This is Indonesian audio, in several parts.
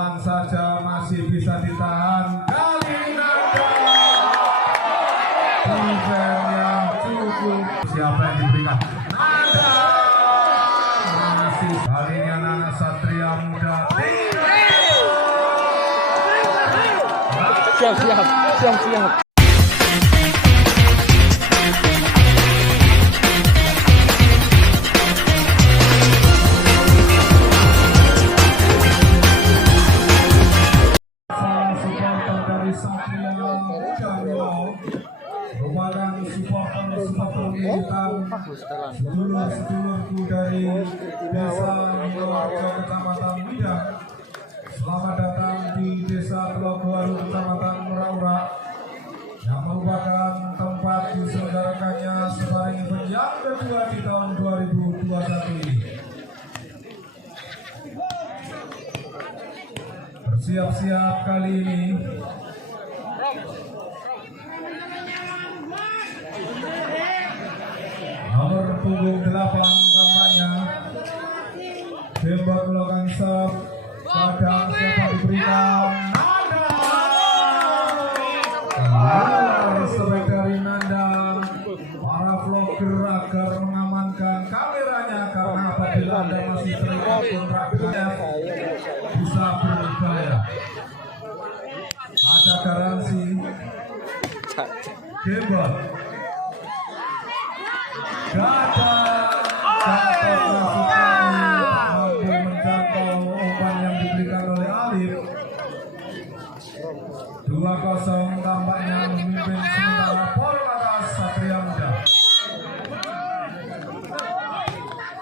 pelan saja masih bisa ditahan. Kali Nanda defense yang cukup. Siapa yang diberikan? Nanda masih kalinya Nana Satria Muda. Siap. Sedulur-sedulurku dari Desa Miloarjo Kecamatan Widang, selamat datang di Desa Telogowaru Kecamatan Meraura yang merupakan tempat diselenggarakannya sparring event yang kedua di tahun 2021 ini. Bersiap-siap kali ini nomor punggung 8 tampaknya tembak melakukan serve. Kadang siapa diberikan? Nanda. Strike dari Nanda. Para vlogger agar mengamankan kameranya karena apabila Anda masih terikat kontrak dengan bisa berbahaya. Ada garansi tembak. Mampu menjangkau umpan yang diberikan oleh Alif. 2-0 tampaknya memimpin sementara Polres Satria Muda.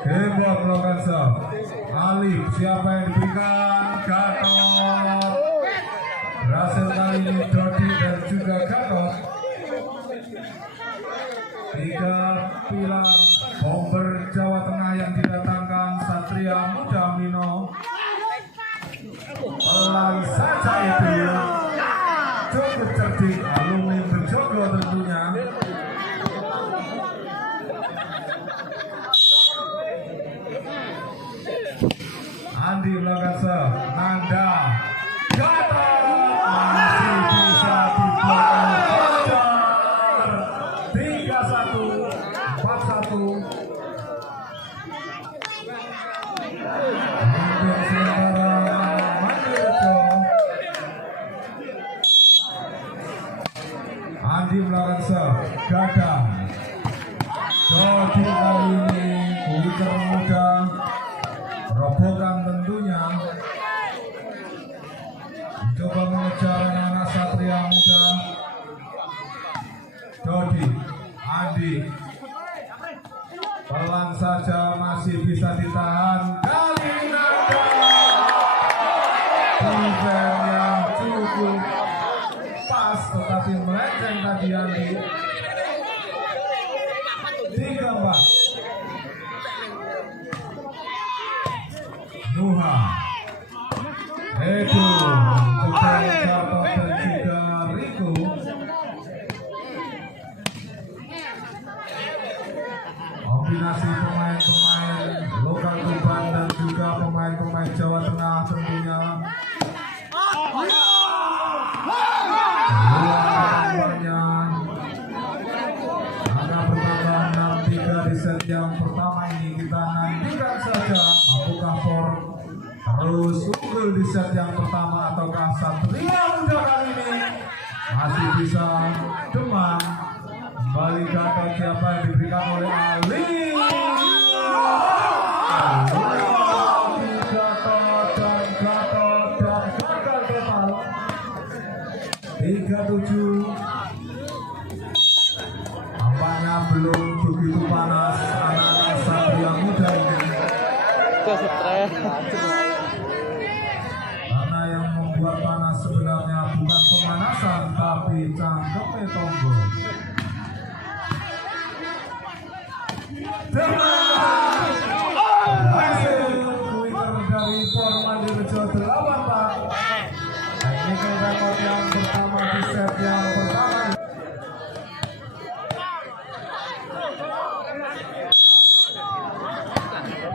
Tembak melakukan serve. Alif, siapa yang diberikan? Gatot. Berhasil kali ini Dodi dan juga Gatot. 3 pilar bomber Jawa Tengah yang didatangkan Satria Muda Mino. Pelan saja itu cukup cerdik, alumni berjogo tentunya. Andi melakukan serve. Nanda Gatot masih bisa dibuat 3-1, 4-1. Andi melakukan serve. Gadang Dodi kali ini Buiter Muda robohkan tentunya. Coba mengejar Nana Satria Muda. Dodi, Andi pelan saja masih bisa ditahan. Kali Nanda defense yang cukup pas tetapi melenceng tadi Andi. 3-4. Nuha Edu juga Gatot dan juga Riko. Kombinasi pemain-pemain lokal Tuban dan juga pemain-pemain Jawa Tengah tentunya. Angka bertambah 6-3 di set yang pertama ini. Kita nantikan saja apakah Por terus unggul di set yang pertama ataukah Satria Muda kali ini masih bisa demam. Kembali Gatot, siapa yang diberikan oleh Ali. Gatot dan gagal total. 3-7. Tampaknya belum begitu panas anak-anak Satria Muda ini. Karena yang membuat panas sebenarnya bukan pemanasan tapi cangkeme Tonggo. Hasil Buiter dari Por Mandirejo 8-4. Technical record yang pertama di set yang pertama.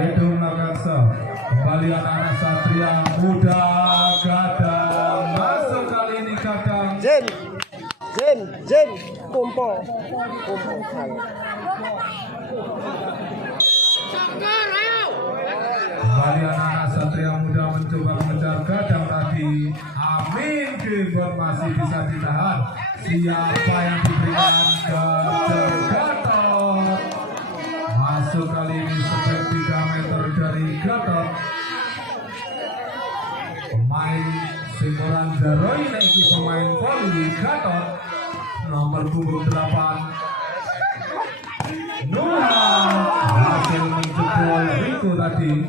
Itu melakukan serve. Kembali anak-anak Satria Muda. Jen, kumpul. Kumpul. Kembali anak-anak Satria Muda mencoba mengejar gadang tadi. Amin Gimbot masih bisa ditahan. Siapa yang diberikan Gatot? Masuk kali ini sekitar 3 meter dari Gatot. Pemain Simbolan Jaroi naiki pemain voli Gatot nomor punggung 8. Nuha berhasil menjebol Riko tadi.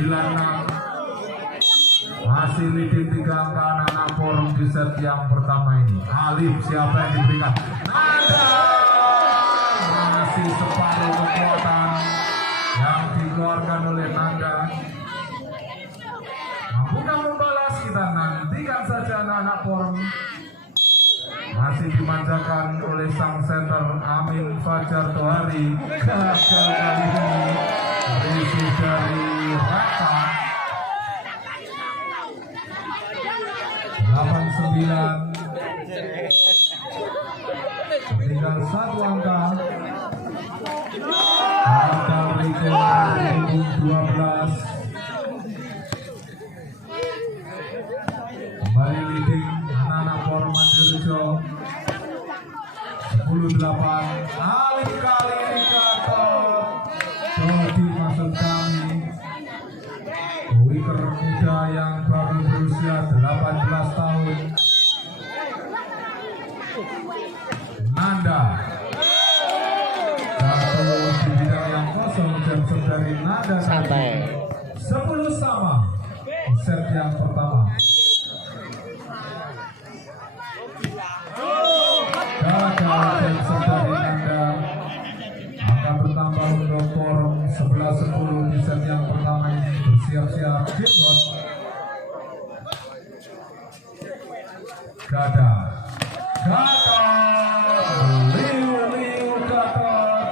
96 masih leading 3 angka anak-anak forum di set yang pertama ini. Alif siapa yang diberikan? Nada masih separuh kekuatan yang dikeluarkan oleh Nanda. Mampukah membalas? Kita nantikan saja anak-anak forum. Masih dimanjakan oleh sang center Amin Fajar Tohari. Gagal kali ini berisi dari Raka. 89 tinggal 1 angka. Gagal Riko 12. Kembali leading anak-anak forum Mandirejo 10-8. Alif kali ini Gatot. Jadi maksud kami wicker muda yang baru berusia 18 tahun. Nanda satu di bidang yang kosong dan dari Nanda Santai. 10 sama set yang pertama. Gagal dan dari Nanda. Angka bertambah untuk forum 11-10 di set yang pertama ini. Bersiap-siap Gimbot. Gada Liu Gatot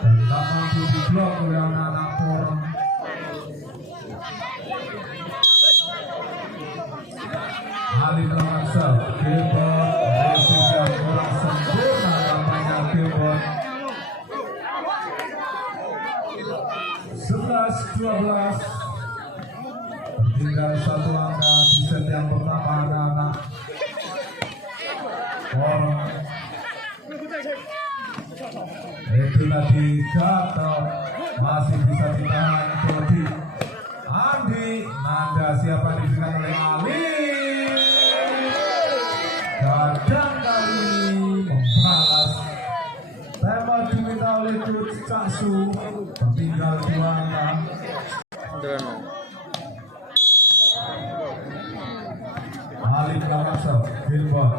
dan tak mampu diblok oleh anak-anak forum. Alif lawan serve Gimbot. Yang kurang sempurna namanya Gimbot. 11-12. Tinggal 1 angka di set yang pertama anak-anak forum. Itu tadi Gatot masih bisa ditahan Dodi. Andi Nanda siapa diberikan oleh Ali. Gadang kali ini membalas. Tema diminta oleh Coach Caksu. Tinggal 2 angka. Alif lawan serve Gimbot.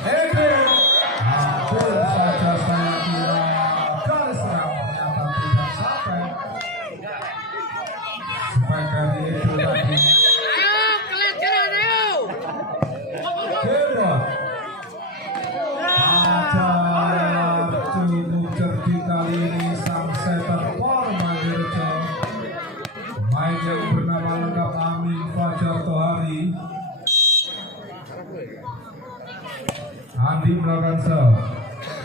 Hampir saja saya kira garis serang ternyata tidak sampai. Spike dari itu tadi. Gimbot ajar cukup cerdik kali ini sang setter forum Mandirejo. Pemain yang bernama lengkap Amin Fajar Tohari. Andi melakukan serve.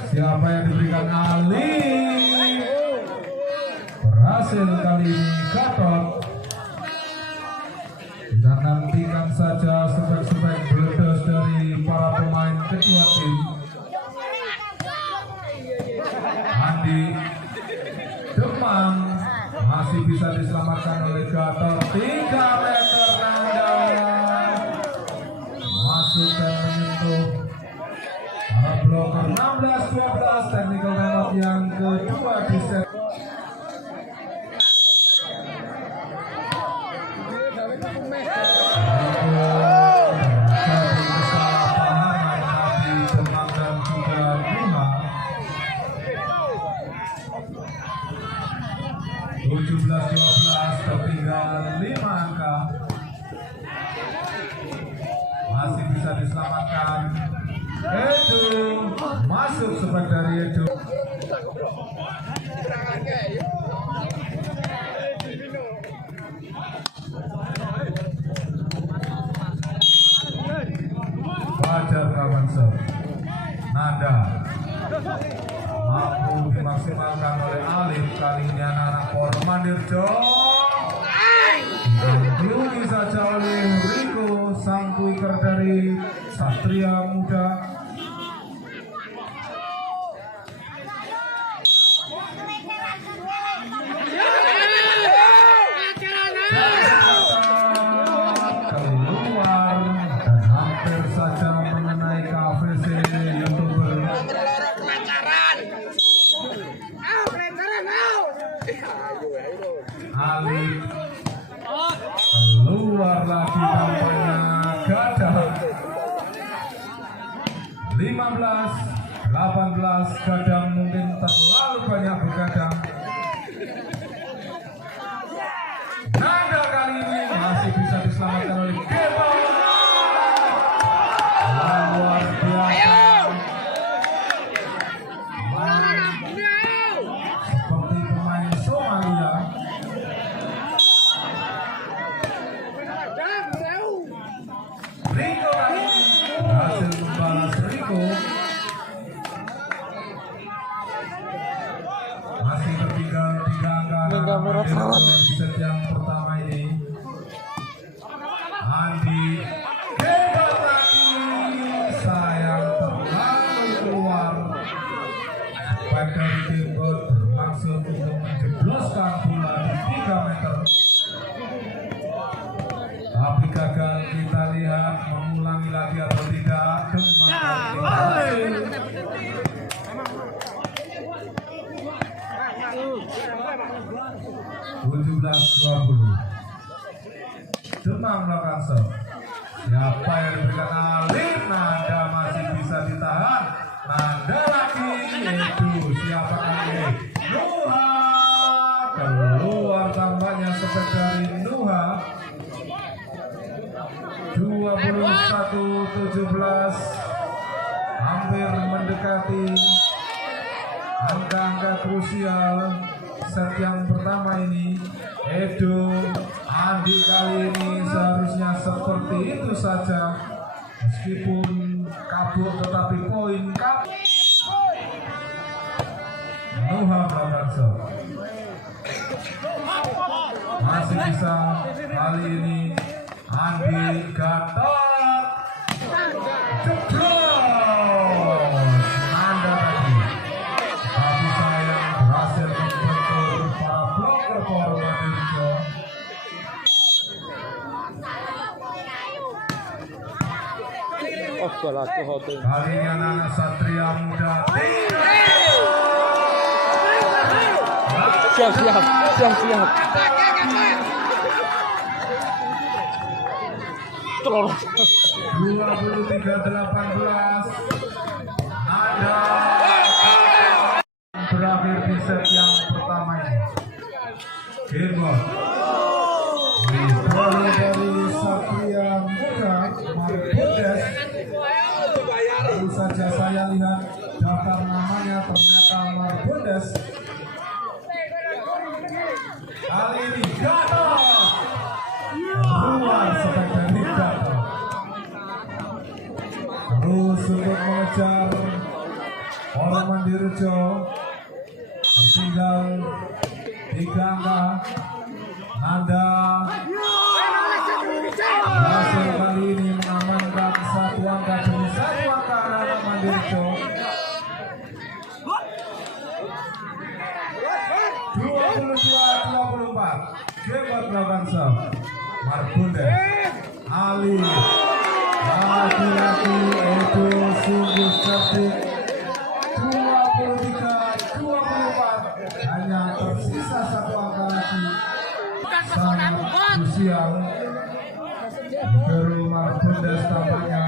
Siapa yang diberikan? Ali. Berhasil kali ini Gatot. Kita nantikan saja spek-spek bledos dari para pemain kedua tim. Andi Demang masih bisa diselamatkan oleh Gatot. 3 meter Nanda masuk dan menyentuh bloker. 16-12 technical timeout yang kedua di set. Kesalahpahaman tapi Demang dan juga Bima. 17-15 tertinggal 5 angka. Masih bisa diselamatkan. Edu masuk sebab dari Edu. melakukan serve. Nanda mampu dimaksimalkan oleh Alif, kali ini anak-anak Poro Mandirjo diangklungi saja oleh Riko, sang quicker dari Satria Muda. Keluar dan hampir saja mengenai KVC YouTuber. Alif keluar lagi, tampaknya Gadang. 15-18 Gadang mungkin terlalu banyak begadang. Nanda kali ini masih bisa diselamatkan oleh Gebo. Luar biasa. Seperti pemain Somalia. Riko kali ini berhasil membalas Riko. Masih tertinggal 3 angka di set yang pertama ini. Andi hebat lagi, sayang terlalu keluar. Baik dari Gilbert bermaksud untuk menjebloskan bola di 3 meter. Tapi gagal, kita lihat mengulangi lagi atau tidak. 17-20 Demang melakukan serve. Siapa yang diberikan Alif? Nanda masih bisa ditahan. Nanda lagi, itu siapa lagi? Nuha keluar, tampaknya sepet dari Nuha. 21-17, hampir mendekati angka-angka krusial set yang pertama ini. Edo, Andi kali ini seharusnya seperti itu saja, meskipun kabur tetapi poin kabur. Nuha melakukan serve, masih bisa kali ini. Andi Gatot jeblos, Nanda tadi, tapi sayang berhasil membentur para bloker Poro Mandirjo. Kali ini anak-anak Satria Muda siap. 23-18, ada berakhir di set yang pertama ini. Gilbert diperoleh dari Satria Muda, Marbudes. Baru saja saya lihat daftar namanya, ternyata Marbudes. Kali ini Gatot keluar sepeda Gatot. Terus untuk mengejar Poro Mandirjo, tinggal 3 angka. Nanda berhasil kali ini mengamankan 1 angka demi 1 angka anak Mandirjo. 22-24, Gilbert melakukan serve. Marbudes, Ali, lagi-lagi Edo sungguh cerdik. 23-24, hanya tersisa 1 angka lagi. Sangat krusial. Baru Marbudes tampaknya